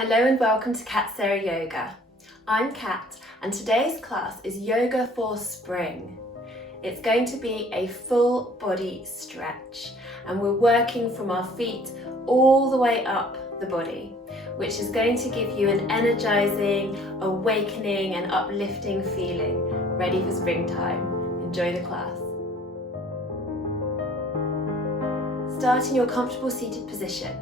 Hello and welcome to Kat Sarah Yoga. I'm Kat and today's class is Yoga for Spring. It's going to be a full body stretch and we're working from our feet all the way up the body, which is going to give you an energizing, awakening and uplifting feeling, ready for springtime. Enjoy the class. Start in your comfortable seated position.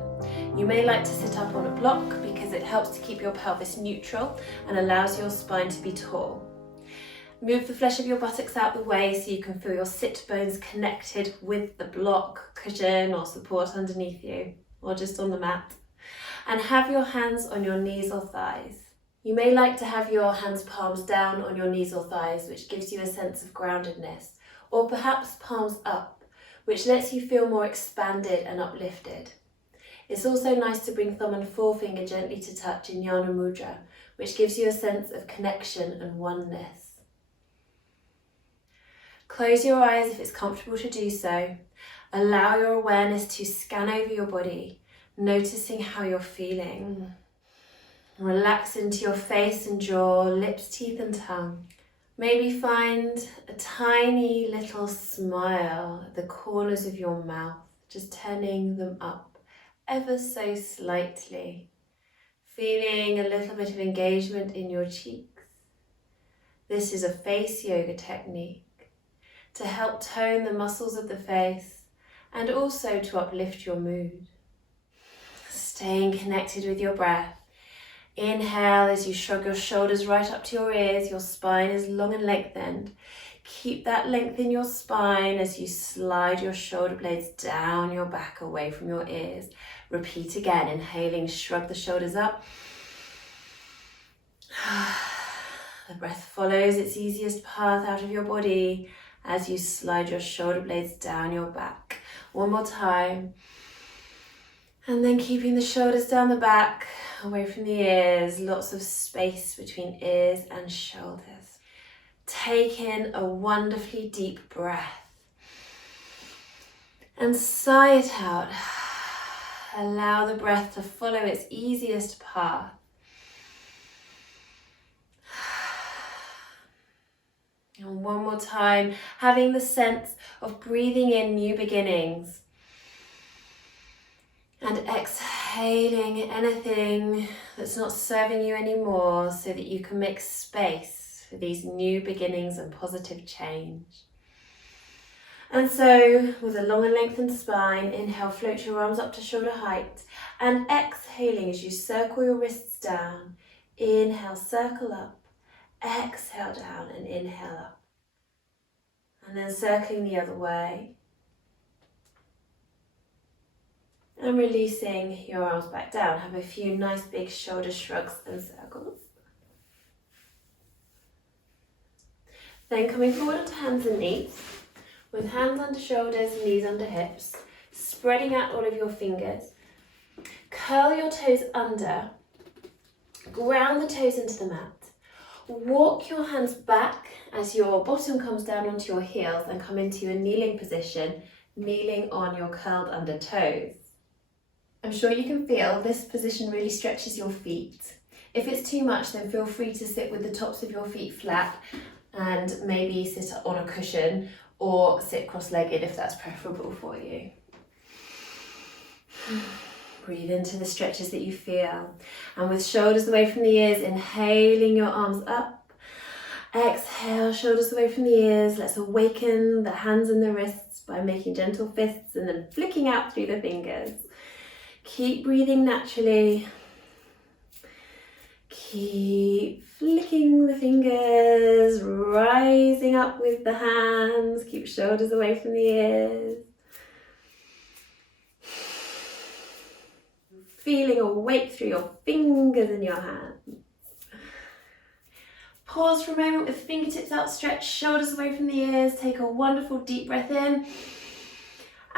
You may like to sit up on a block because it helps to keep your pelvis neutral and allows your spine to be tall. Move the flesh of your buttocks out the way so you can feel your sit bones connected with the block, cushion or support underneath you, or just on the mat. And have your hands on your knees or thighs. You may like to have your hands palms down on your knees or thighs, which gives you a sense of groundedness, or perhaps palms up, which lets you feel more expanded and uplifted. It's also nice to bring thumb and forefinger gently to touch in Jnana Mudra, which gives you a sense of connection and oneness. Close your eyes if it's comfortable to do so. Allow your awareness to scan over your body, noticing how you're feeling. Relax into your face and jaw, lips, teeth and tongue. Maybe find a tiny little smile at the corners of your mouth, just turning them up ever so slightly, feeling a little bit of engagement in your cheeks. This is a face yoga technique to help tone the muscles of the face and also to uplift your mood. Staying connected with your breath. Inhale as you shrug your shoulders right up to your ears, your spine is long and lengthened. Keep that length in your spine as you slide your shoulder blades down your back away from your ears. Repeat again, inhaling, shrug the shoulders up. The breath follows its easiest path out of your body as you slide your shoulder blades down your back. One more time. And then keeping the shoulders down the back, away from the ears, lots of space between ears and shoulders. Take in a wonderfully deep breath and sigh it out. Allow the breath to follow its easiest path. And one more time, having the sense of breathing in new beginnings and exhaling anything that's not serving you anymore so that you can make space for these new beginnings and positive change. And so, with a long and lengthened spine, inhale, float your arms up to shoulder height, and exhaling as you circle your wrists down. Inhale, circle up, exhale down and inhale up. And then circling the other way. And releasing your arms back down. Have a few nice big shoulder shrugs and circles. Then coming forward onto hands and knees, with hands under shoulders, knees under hips, spreading out all of your fingers. Curl your toes under, ground the toes into the mat. Walk your hands back as your bottom comes down onto your heels and come into a kneeling position, kneeling on your curled under toes. I'm sure you can feel this position really stretches your feet. If it's too much, then feel free to sit with the tops of your feet flat and maybe sit on a cushion or sit cross-legged if that's preferable for you. Breathe into the stretches that you feel. And with shoulders away from the ears, inhaling your arms up. Exhale, shoulders away from the ears. Let's awaken the hands and the wrists by making gentle fists and then flicking out through the fingers. Keep breathing naturally. Keep flicking the fingers, rising up with the hands. Keep shoulders away from the ears. Feeling awake through your fingers and your hands. Pause for a moment with fingertips outstretched, shoulders away from the ears. Take a wonderful deep breath in.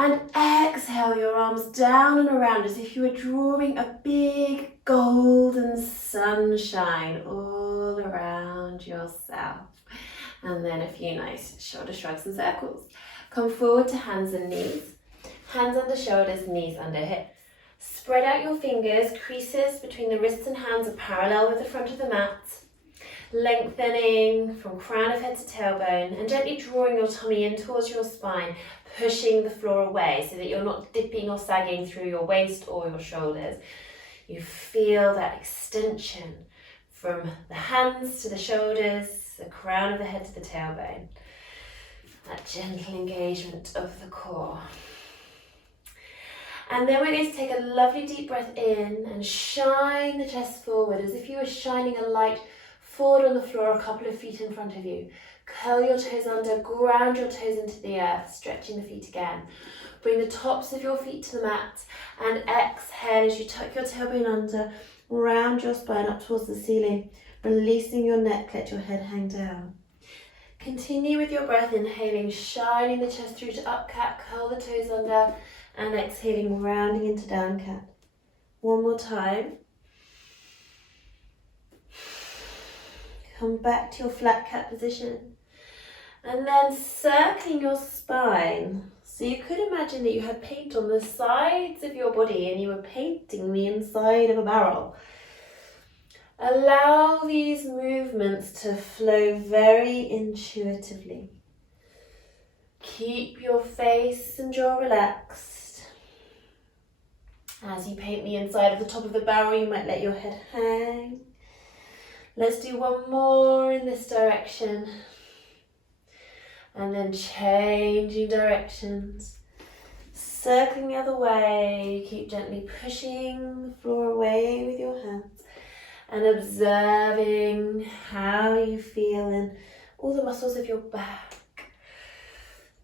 And exhale your arms down and around as if you were drawing a big golden sunshine all around yourself. And then a few nice shoulder shrugs and circles. Come forward to hands and knees. Hands under shoulders, knees under hips. Spread out your fingers, creases between the wrists and hands are parallel with the front of the mat. Lengthening from crown of head to tailbone and gently drawing your tummy in towards your spine, pushing the floor away so that you're not dipping or sagging through your waist or your shoulders. You feel that extension from the hands to the shoulders, the crown of the head to the tailbone. That gentle engagement of the core. And then we're going to take a lovely deep breath in and shine the chest forward as if you were shining a light forward on the floor a couple of feet in front of you. Curl your toes under, ground your toes into the earth, stretching the feet again. Bring the tops of your feet to the mat and exhale as you tuck your tailbone under, round your spine up towards the ceiling, releasing your neck, let your head hang down. Continue with your breath, inhaling, shining the chest through to up cat, curl the toes under, and exhaling, rounding into down cat. One more time. Come back to your flat cat position. And then circling your spine. So you could imagine that you had paint on the sides of your body and you were painting the inside of a barrel. Allow these movements to flow very intuitively. Keep your face and jaw relaxed. As you paint the inside of the top of the barrel, you might let your head hang. Let's do one more in this direction. And then changing directions. Circling the other way. Keep gently pushing the floor away with your hands. And observing how you feel in all the muscles of your back.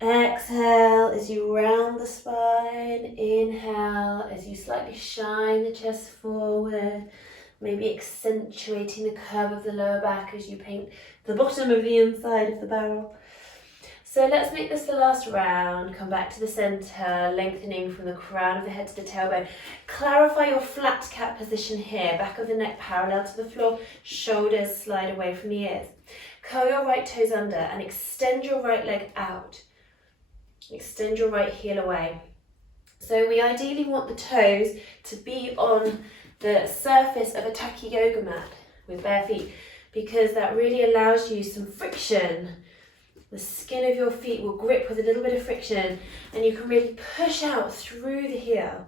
Exhale as you round the spine. Inhale as you slightly shine the chest forward. Maybe accentuating the curve of the lower back as you paint the bottom of the inside of the barrel. So let's make this the last round. Come back to the center, lengthening from the crown of the head to the tailbone. Clarify your flat cat position here. Back of the neck parallel to the floor. Shoulders slide away from the ears. Curl your right toes under and extend your right leg out. Extend your right heel away. So we ideally want the toes to be on the surface of a taki yoga mat with bare feet, because that really allows you some friction. The skin of your feet will grip with a little bit of friction and you can really push out through the heel.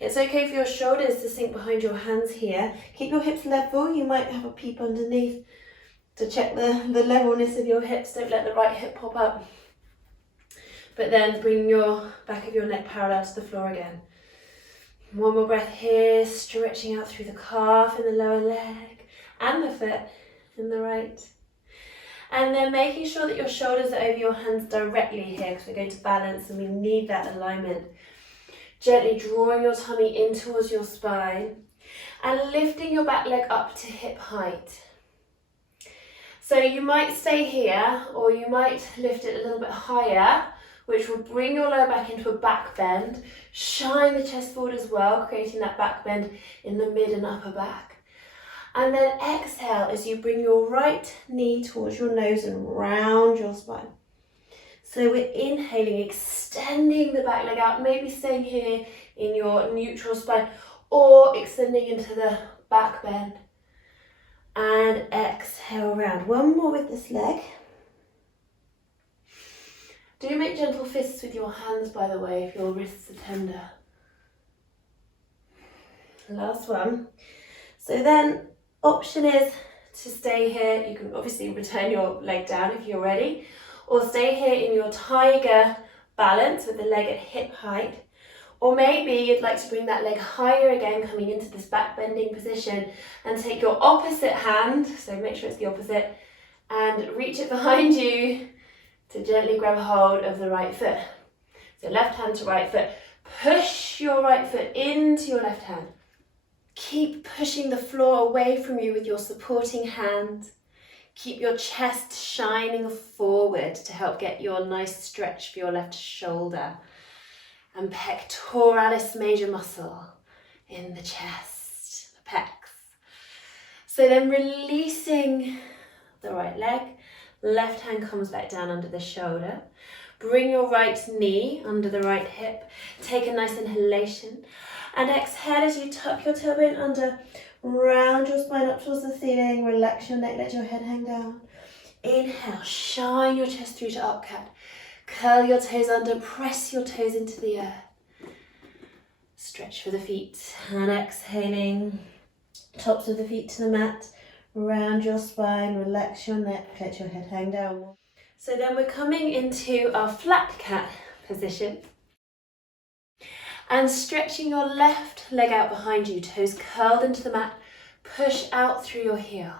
It's okay for your shoulders to sink behind your hands here. Keep your hips level. You might have a peep underneath to check the levelness of your hips. Don't let the right hip pop up. But then bring your back of your neck parallel to the floor again. One more breath here, stretching out through the calf in the lower leg and the foot in the right. And then making sure that your shoulders are over your hands directly here, because we're going to balance and we need that alignment. Gently drawing your tummy in towards your spine and lifting your back leg up to hip height. So you might stay here or you might lift it a little bit higher, which will bring your lower back into a back bend. Shine the chest forward as well, creating that back bend in the mid and upper back. And then exhale as you bring your right knee towards your nose and round your spine. So we're inhaling, extending the back leg out, maybe staying here in your neutral spine or extending into the back bend. And exhale round. One more with this leg. Do make gentle fists with your hands, by the way, if your wrists are tender. Last one. So then, option is to stay here. You can obviously return your leg down if you're ready, or stay here in your tiger balance with the leg at hip height. Or maybe you'd like to bring that leg higher again, coming into this back bending position, and take your opposite hand, so make sure it's the opposite, and reach it behind you to gently grab hold of the right foot. So left hand to right foot. Push your right foot into your left hand. Keep pushing the floor away from you with your supporting hand. Keep your chest shining forward to help get your nice stretch for your left shoulder. And pectoralis major muscle in the chest, the pecs. So then releasing the right leg. Left hand comes back down under the shoulder. Bring your right knee under the right hip. Take a nice inhalation. And exhale as you tuck your tailbone under, round your spine up towards the ceiling, relax your neck, let your head hang down. Inhale, shine your chest through to up cat. Curl your toes under, press your toes into the earth. Stretch for the feet, and exhaling, tops of the feet to the mat, round your spine, relax your neck, let your head hang down. So then we're coming into our flat cat position and stretching your left leg out behind you, toes curled into the mat, push out through your heel.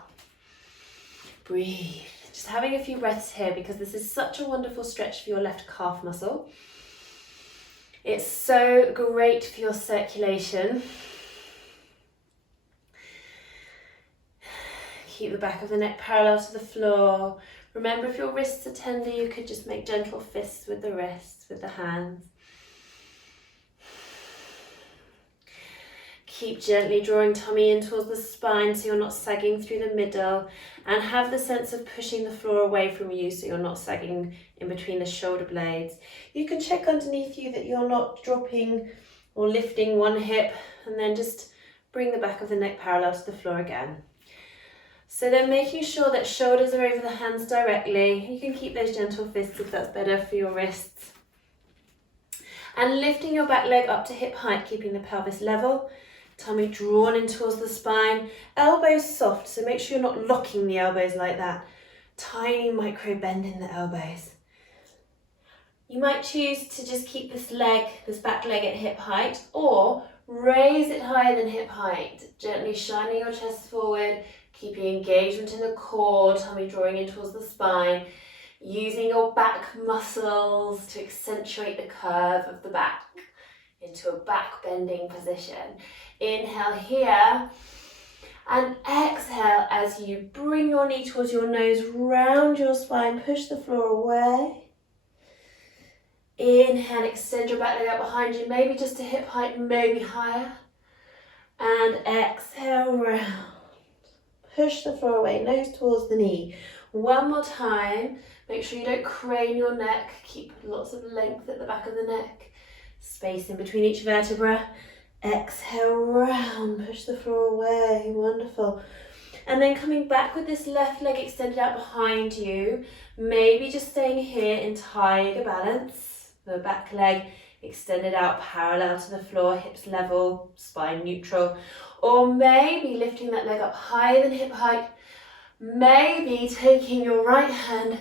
Breathe. Just having a few breaths here because this is such a wonderful stretch for your left calf muscle. It's so great for your circulation. Keep the back of the neck parallel to the floor. Remember, if your wrists are tender, you could just make gentle fists with the wrists, with the hands. Keep gently drawing tummy in towards the spine so you're not sagging through the middle, and have the sense of pushing the floor away from you so you're not sagging in between the shoulder blades. You can check underneath you that you're not dropping or lifting one hip, and then just bring the back of the neck parallel to the floor again. So then making sure that shoulders are over the hands directly. You can keep those gentle fists if that's better for your wrists. And lifting your back leg up to hip height, keeping the pelvis level. Tummy drawn in towards the spine, elbows soft, so make sure you're not locking the elbows like that. Tiny micro bend in the elbows. You might choose to just keep this back leg at hip height, or raise it higher than hip height, gently shining your chest forward, keeping engagement in the core, tummy drawing in towards the spine, using your back muscles to accentuate the curve of the back into a back bending position. Inhale here and exhale as you bring your knee towards your nose, round your spine, push the floor away. Inhale, extend your back leg out behind you, maybe just to hip height, maybe higher. And exhale, round. Push the floor away, nose towards the knee. One more time. Make sure you don't crane your neck. Keep lots of length at the back of the neck. Space in between each vertebra. Exhale, round. Push the floor away. Wonderful. And then coming back with this left leg extended out behind you. Maybe just staying here in tiger balance. The back leg extended out parallel to the floor, hips level, spine neutral. Or maybe lifting that leg up higher than hip height. Maybe taking your right hand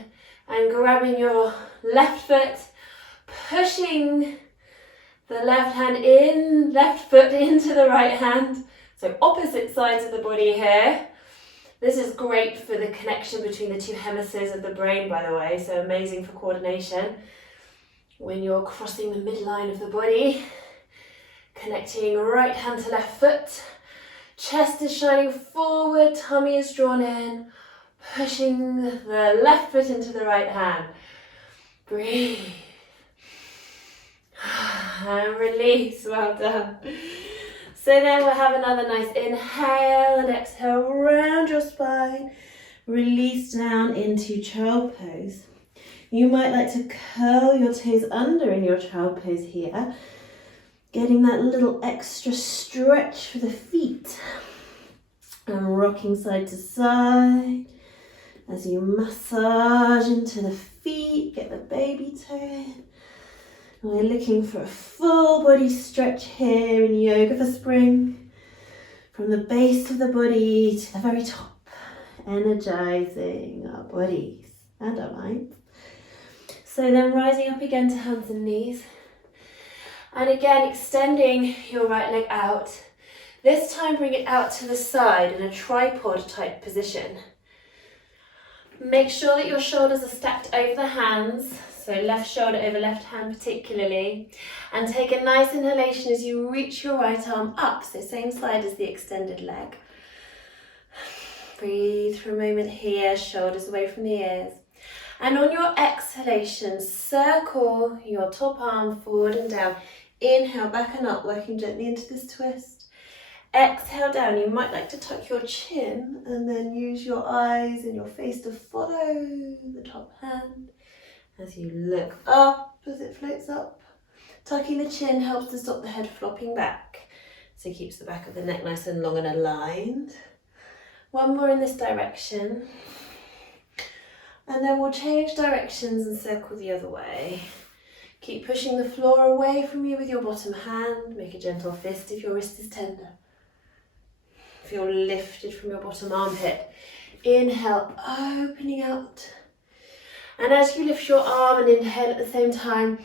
and grabbing your left foot, pushing the left foot into the right hand. So opposite sides of the body here. This is great for the connection between the two hemispheres of the brain, by the way, so amazing for coordination. When you're crossing the midline of the body, connecting right hand to left foot, chest is shining forward, tummy is drawn in, pushing the left foot into the right hand. Breathe. And release, well done. So then we'll have another nice inhale and exhale, round your spine, release down into child pose. You might like to curl your toes under in your child pose here, getting that little extra stretch for the feet. And rocking side to side as you massage into the feet, get the baby toe in. We're looking for a full body stretch here in Yoga for Spring, from the base of the body to the very top, energizing our bodies and our minds. So then rising up again to hands and knees, and again extending your right leg out. This time bring it out to the side in a tripod type position. Make sure that your shoulders are stacked over the hands, so left shoulder over left hand particularly, and take a nice inhalation as you reach your right arm up, so same side as the extended leg. Breathe for a moment here, shoulders away from the ears. And on your exhalation, circle your top arm forward and down. Inhale, back and up, working gently into this twist. Exhale down. You might like to tuck your chin and then use your eyes and your face to follow the top hand as you look up as it floats up. Tucking the chin helps to stop the head flopping back. So it keeps the back of the neck nice and long and aligned. One more in this direction. And then we'll change directions and circle the other way. Keep pushing the floor away from you with your bottom hand. Make a gentle fist if your wrist is tender. Feel lifted from your bottom armpit. Inhale, opening out. And as you lift your arm and inhale at the same time,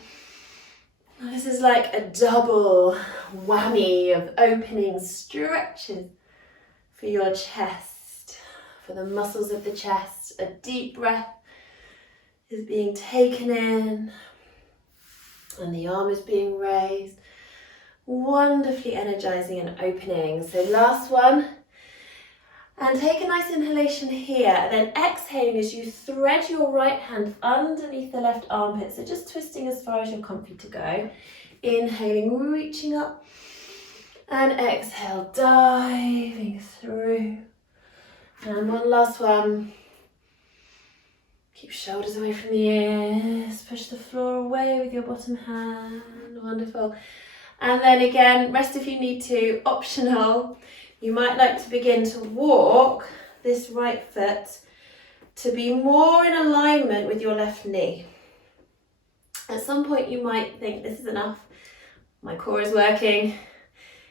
this is like a double whammy of opening stretches for your chest, for the muscles of the chest. A deep breath is being taken in and the arm is being raised. Wonderfully energizing and opening. So last one. And take a nice inhalation here, and then exhaling as you thread your right hand underneath the left armpit. So just twisting as far as you're comfy to go. Inhaling, reaching up, and exhale, diving through. And one last one. Keep shoulders away from the ears. Push the floor away with your bottom hand. Wonderful. And then again, rest if you need to, optional. You might like to begin to walk this right foot to be more in alignment with your left knee. At some point you might think, this is enough, my core is working.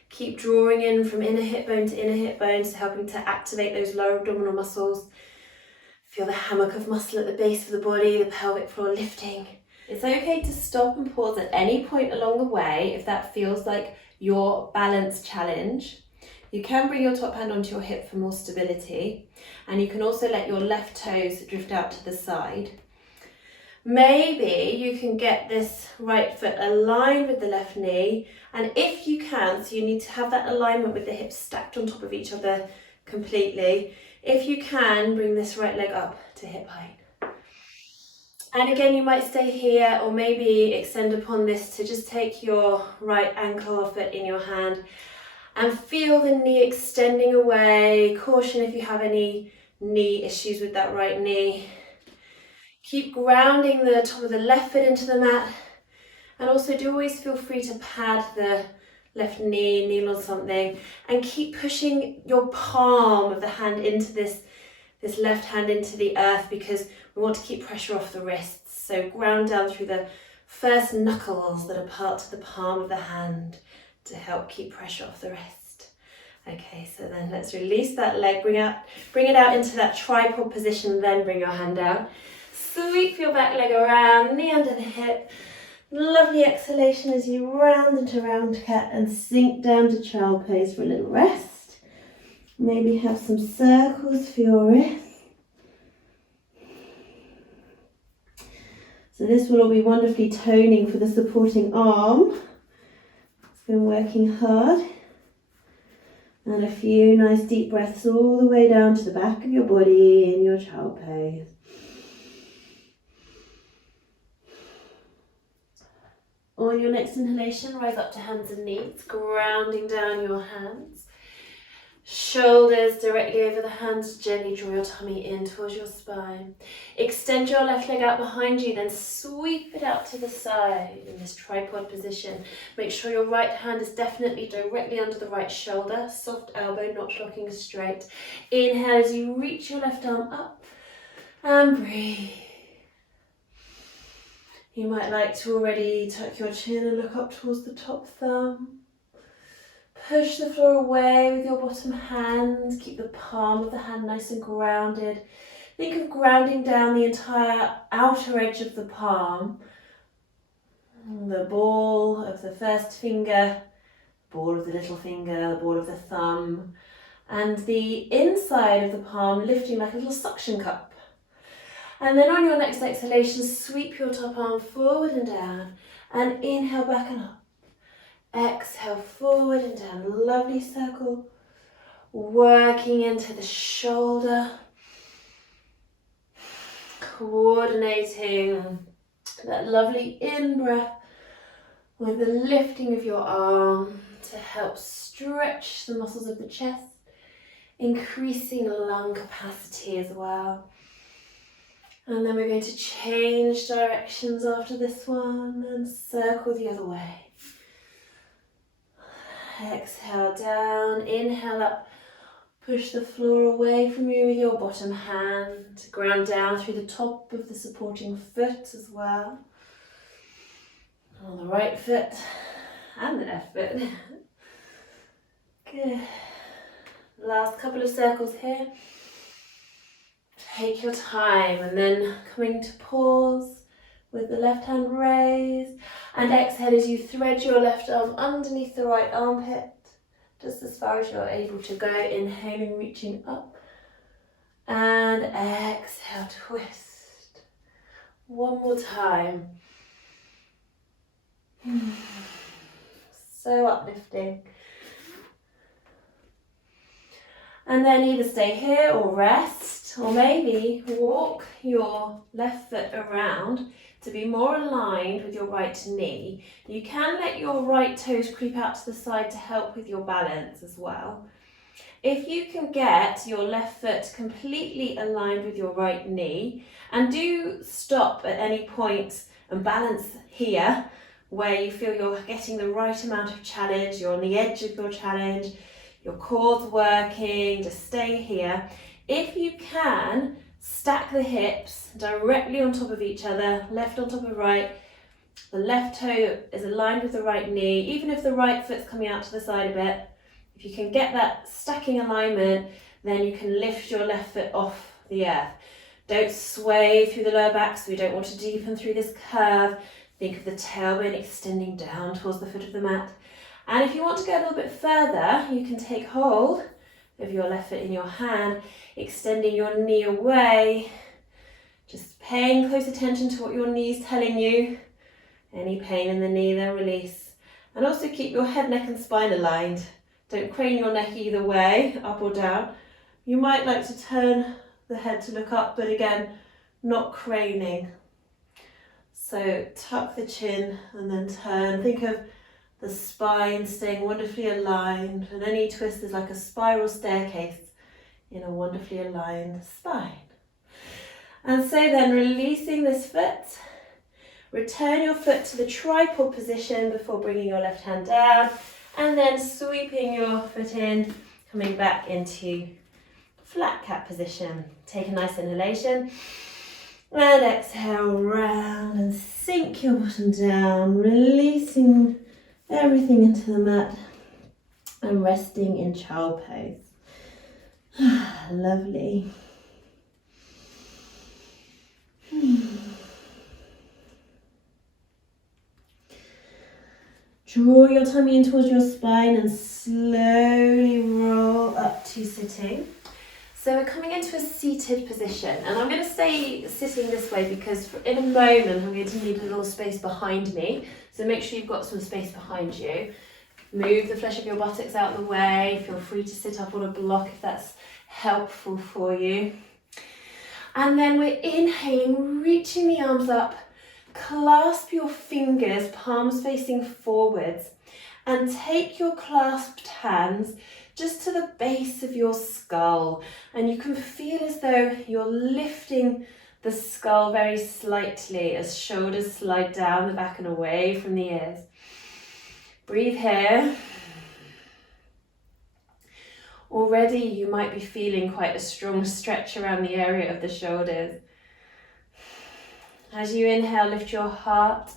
Keep drawing in from inner hip bone to inner hip bone, so helping to activate those lower abdominal muscles. Feel the hammock of muscle at the base of the body, the pelvic floor lifting. It's okay to stop and pause at any point along the way if that feels like your balance challenge. You can bring your top hand onto your hip for more stability, and you can also let your left toes drift out to the side. Maybe you can get this right foot aligned with the left knee, and if you can, so you need to have that alignment with the hips stacked on top of each other completely. If you can, bring this right leg up to hip height. And again, you might stay here, or maybe extend upon this to just take your right ankle or foot in your hand and feel the knee extending away. Caution if you have any knee issues with that right knee. Keep grounding the top of the left foot into the mat, and also do always feel free to pad the left knee, kneel on something, and keep pushing your palm of the hand into this left hand into the earth, because we want to keep pressure off the wrists. So ground down through the first knuckles that are part of the palm of the hand to help keep pressure off the wrist. Okay, so then let's release that leg, bring it out into that tripod position, then bring your hand down. Sweep your back leg around, knee under the hip. Lovely exhalation as you round into round cat and sink down to child pose for a little rest. Maybe have some circles for your wrist. So this will all be wonderfully toning for the supporting arm. It's been working hard. And a few nice deep breaths all the way down to the back of your body in your child pose. On your next inhalation, rise up to hands and knees, grounding down your hands. Shoulders directly over the hands, gently draw your tummy in towards your spine. Extend your left leg out behind you, then sweep it out to the side in this tripod position. Make sure your right hand is definitely directly under the right shoulder, soft elbow, not looking straight. Inhale as you reach your left arm up and breathe. You might like to already tuck your chin and look up towards the top thumb. Push the floor away with your bottom hand. Keep the palm of the hand nice and grounded. Think of grounding down the entire outer edge of the palm. The ball of the first finger, ball of the little finger, the ball of the thumb, and the inside of the palm lifting like a little suction cup. And then on your next exhalation, sweep your top arm forward and down, and inhale back and up. Exhale forward and down, lovely circle. Working into the shoulder. Coordinating that lovely in-breath with the lifting of your arm to help stretch the muscles of the chest, increasing lung capacity as well. And then we're going to change directions after this one and circle the other way. Exhale down, inhale up. Push the floor away from you with your bottom hand. Ground down through the top of the supporting foot as well. On the right foot and the left foot. Good. Last couple of circles here. Take your time and then coming to pause with the left hand raised. And exhale as you thread your left arm underneath the right armpit. Just as far as you're able to go, inhaling, reaching up. And exhale, twist. One more time. So uplifting. And then either stay here or rest, or maybe walk your left foot around to be more aligned with your right knee. You can let your right toes creep out to the side to help with your balance as well. If you can get your left foot completely aligned with your right knee, and do stop at any point and balance here where you feel you're getting the right amount of challenge, you're on the edge of your challenge, your core's working, just stay here. If you can, stack the hips directly on top of each other, left on top of right. The left toe is aligned with the right knee, even if the right foot's coming out to the side a bit. If you can get that stacking alignment, then you can lift your left foot off the earth. Don't sway through the lower back, so we don't want to deepen through this curve. Think of the tailbone extending down towards the foot of the mat. And if you want to go a little bit further, you can take hold of your left foot in your hand, extending your knee away, just paying close attention to what your knee's telling you. Any pain in the knee, then release. And also keep your head, neck and spine aligned. Don't crane your neck either way, up or down. You might like to turn the head to look up, but again, not craning. So tuck the chin and then turn. Think of the spine staying wonderfully aligned, and any twist is like a spiral staircase in a wonderfully aligned spine. And so then releasing this foot, return your foot to the tripod position before bringing your left hand down, and then sweeping your foot in, coming back into flat cat position. Take a nice inhalation and exhale round and sink your bottom down, releasing everything into the mat and resting in child pose. Lovely. Draw your tummy in towards your spine and slowly roll up to sitting. So we're coming into a seated position, and I'm going to stay sitting this way because in a moment I'm going to need a little space behind me. So make sure you've got some space behind you. Move the flesh of your buttocks out of the way. Feel free to sit up on a block if that's helpful for you. And then we're inhaling, reaching the arms up. Clasp your fingers, palms facing forwards, and take your clasped hands just to the base of your skull. And you can feel as though you're lifting the skull very slightly as shoulders slide down the back and away from the ears. Breathe here. Already you might be feeling quite a strong stretch around the area of the shoulders. As you inhale, lift your heart.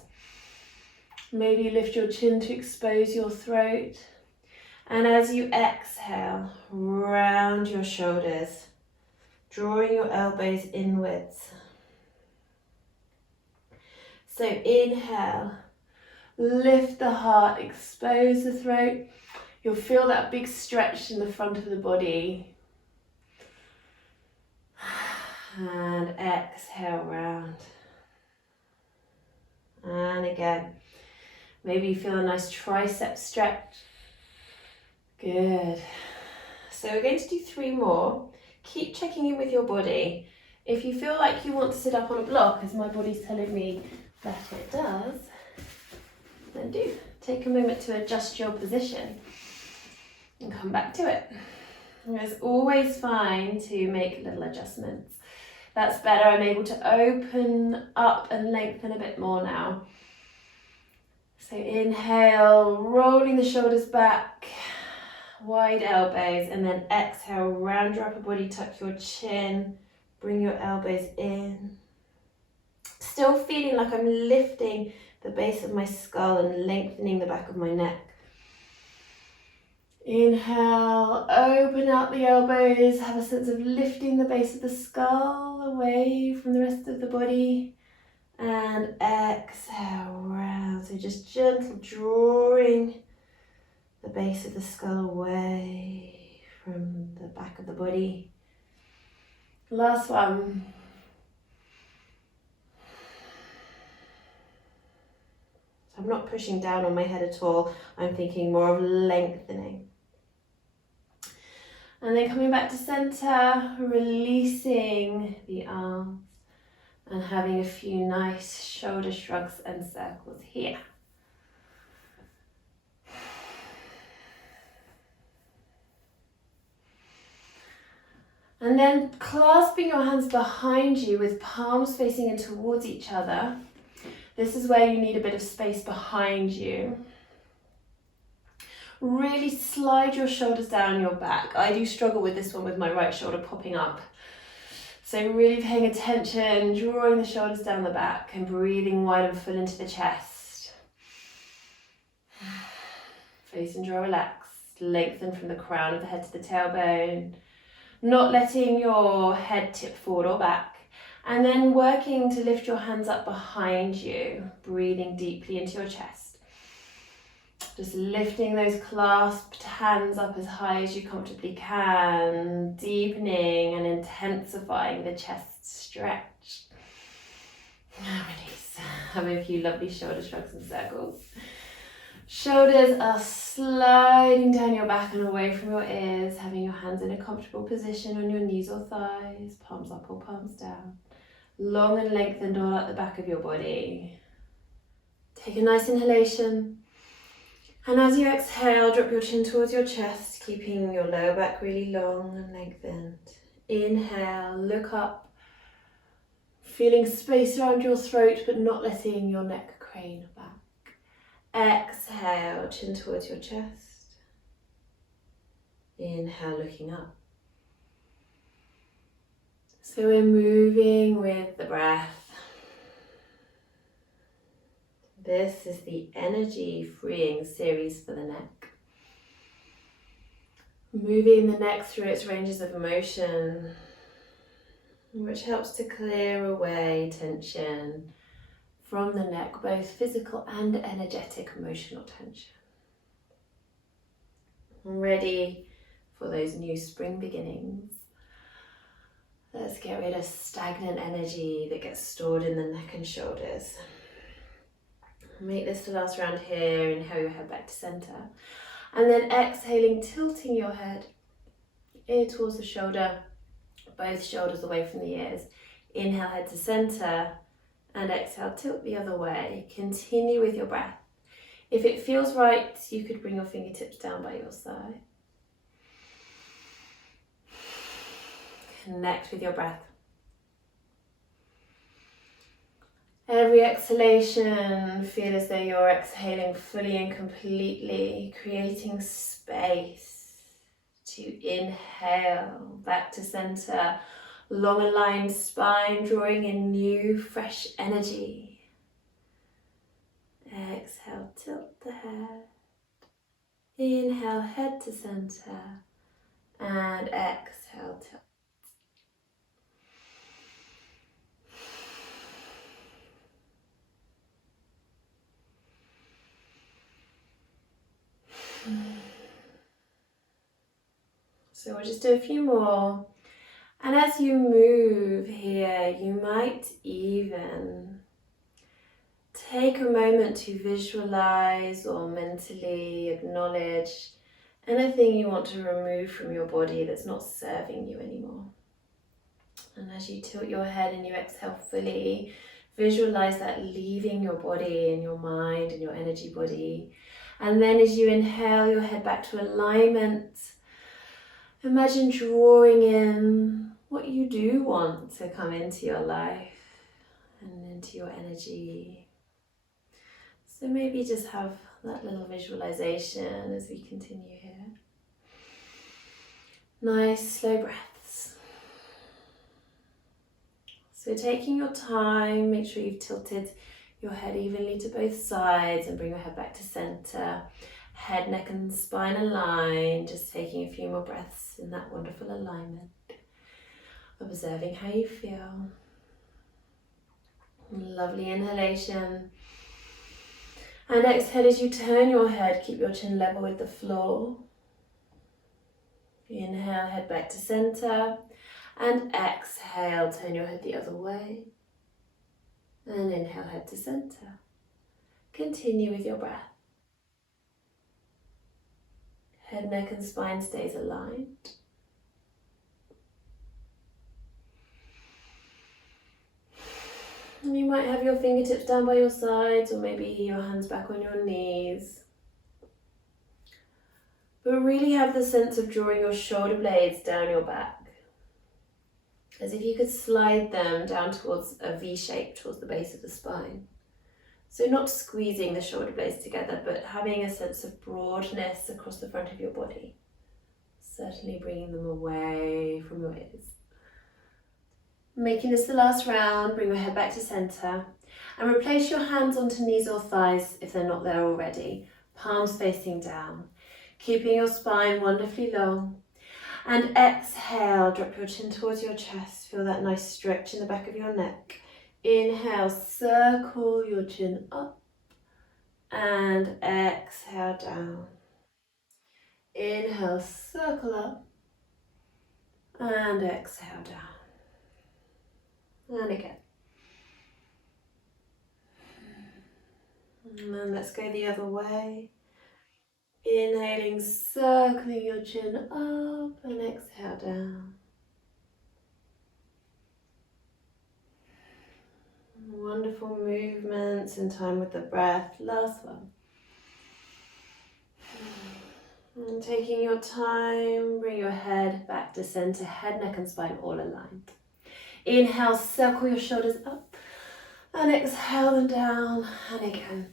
Maybe lift your chin to expose your throat. And as you exhale, round your shoulders, drawing your elbows inwards. So inhale, lift the heart, expose the throat. You'll feel that big stretch in the front of the body. And exhale, round. And again, maybe you feel a nice tricep stretch. Good. So we're going to do 3 more. Keep checking in with your body. If you feel like you want to sit up on a block, as my body's telling me that it does, then do. Take a moment to adjust your position and come back to it. And it's always fine to make little adjustments. That's better. I'm able to open up and lengthen a bit more now. So inhale, rolling the shoulders back, wide elbows, and then exhale, round your upper body, tuck your chin, bring your elbows in. Still feeling like I'm lifting the base of my skull and lengthening the back of my neck. Inhale, open out the elbows, have a sense of lifting the base of the skull away from the rest of the body. And exhale, round. So just gentle drawing the base of the skull away from the back of the body. Last one. So I'm not pushing down on my head at all. I'm thinking more of lengthening. And then coming back to center, releasing the arms and having a few nice shoulder shrugs and circles here. And then clasping your hands behind you with palms facing in towards each other. This is where you need a bit of space behind you. Really slide your shoulders down your back. I do struggle with this one with my right shoulder popping up. So really paying attention, drawing the shoulders down the back and breathing wide and full into the chest. Face and jaw relaxed. Lengthen from the crown of the head to the tailbone. Not letting your head tip forward or back. And then working to lift your hands up behind you. Breathing deeply into your chest. Just lifting those clasped hands up as high as you comfortably can, deepening and intensifying the chest stretch. Release. Have a few lovely shoulder shrugs and circles. Shoulders are sliding down your back and away from your ears, having your hands in a comfortable position on your knees or thighs, palms up or palms down. Long and lengthened all up the back of your body. Take a nice inhalation. And as you exhale, drop your chin towards your chest, keeping your lower back really long and lengthened. Inhale, look up, feeling space around your throat, but not letting your neck crane back. Exhale, chin towards your chest. Inhale, looking up. So we're moving with the breath. This is the energy freeing series for the neck. Moving the neck through its ranges of motion, which helps to clear away tension from the neck, both physical and energetic emotional tension. Ready for those new spring beginnings. Let's get rid of stagnant energy that gets stored in the neck and shoulders. Make this the last round here. Inhale your head back to center. And then exhaling, tilting your head ear towards the shoulder, both shoulders away from the ears. Inhale, head to center. And exhale, tilt the other way. Continue with your breath. If it feels right, you could bring your fingertips down by your side. Connect with your breath. Every exhalation, feel as though you're exhaling fully and completely, creating space to inhale back to center, long aligned spine, drawing in new, fresh energy. Exhale, tilt the head. Inhale, head to center, and exhale, tilt. So we'll just do a few more. And as you move here, you might even take a moment to visualize or mentally acknowledge anything you want to remove from your body that's not serving you anymore. And as you tilt your head and you exhale fully, visualize that leaving your body and your mind and your energy body. And then as you inhale your head back to alignment, imagine drawing in what you do want to come into your life and into your energy. So So maybe just have that little visualization as we continue here. Nice slow breaths. So taking your time, make sure you've tilted your head evenly to both sides and bring your head back to center. Head, neck and spine aligned, just taking a few more breaths in that wonderful alignment. Observing how you feel. Lovely inhalation. And exhale as you turn your head, keep your chin level with the floor. Inhale, head back to center. And exhale, turn your head the other way. And inhale, head to center. Continue with your breath. Head, neck and spine stays aligned. And you might have your fingertips down by your sides or maybe your hands back on your knees. But really have the sense of drawing your shoulder blades down your back. As if you could slide them down towards a V shape towards the base of the spine. So not squeezing the shoulder blades together, but having a sense of broadness across the front of your body. Certainly bringing them away from your ears. Making this the last round, bring your head back to center and replace your hands onto knees or thighs if they're not there already. Palms facing down, keeping your spine wonderfully long. And exhale, drop your chin towards your chest. Feel that nice stretch in the back of your neck. Inhale, circle your chin up and exhale down. Inhale, circle up and exhale down. And again. And then let's go the other way. Inhaling, circling your chin up and exhale down. Wonderful movements in time with the breath. Last one. And taking your time, bring your head back to center, head, neck and spine all aligned. Inhale, circle your shoulders up and exhale them down and again.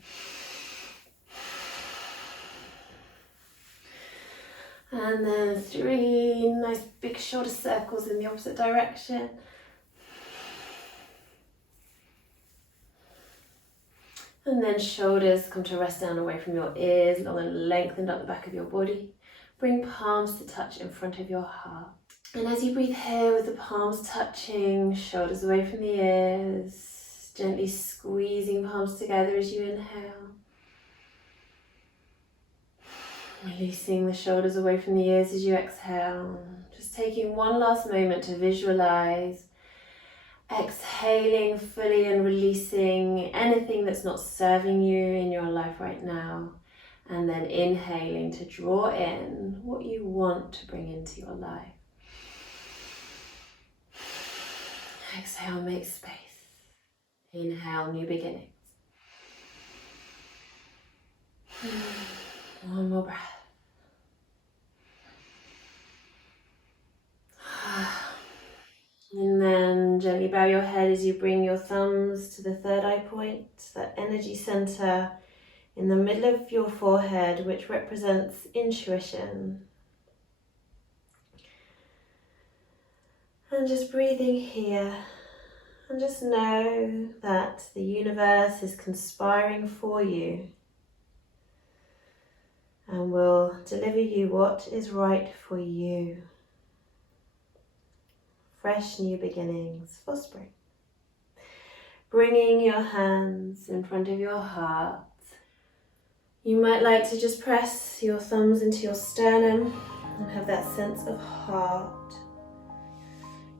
And then 3 nice big shoulder circles in the opposite direction. And then shoulders come to rest down away from your ears, long and lengthened up the back of your body. Bring palms to touch in front of your heart. And as you breathe here with the palms touching, shoulders away from the ears, gently squeezing palms together as you inhale. Releasing the shoulders away from the ears as you exhale. Just taking one last moment to visualize. Exhaling fully and releasing anything that's not serving you in your life right now. And then inhaling to draw in what you want to bring into your life. Exhale, make space. Inhale, new beginnings. One more breath. And then gently bow your head as you bring your thumbs to the third eye point, that energy center in the middle of your forehead, which represents intuition. And just breathing here, and just know that the universe is conspiring for you and will deliver you what is right for you. Fresh new beginnings for spring. Bringing your hands in front of your heart. You might like to just press your thumbs into your sternum and have that sense of heart.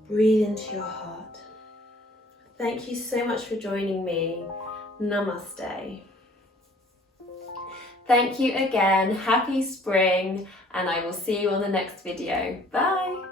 Breathe into your heart. Thank you so much for joining me. Namaste. Thank you again. Happy spring, and I will see you on the next video. Bye.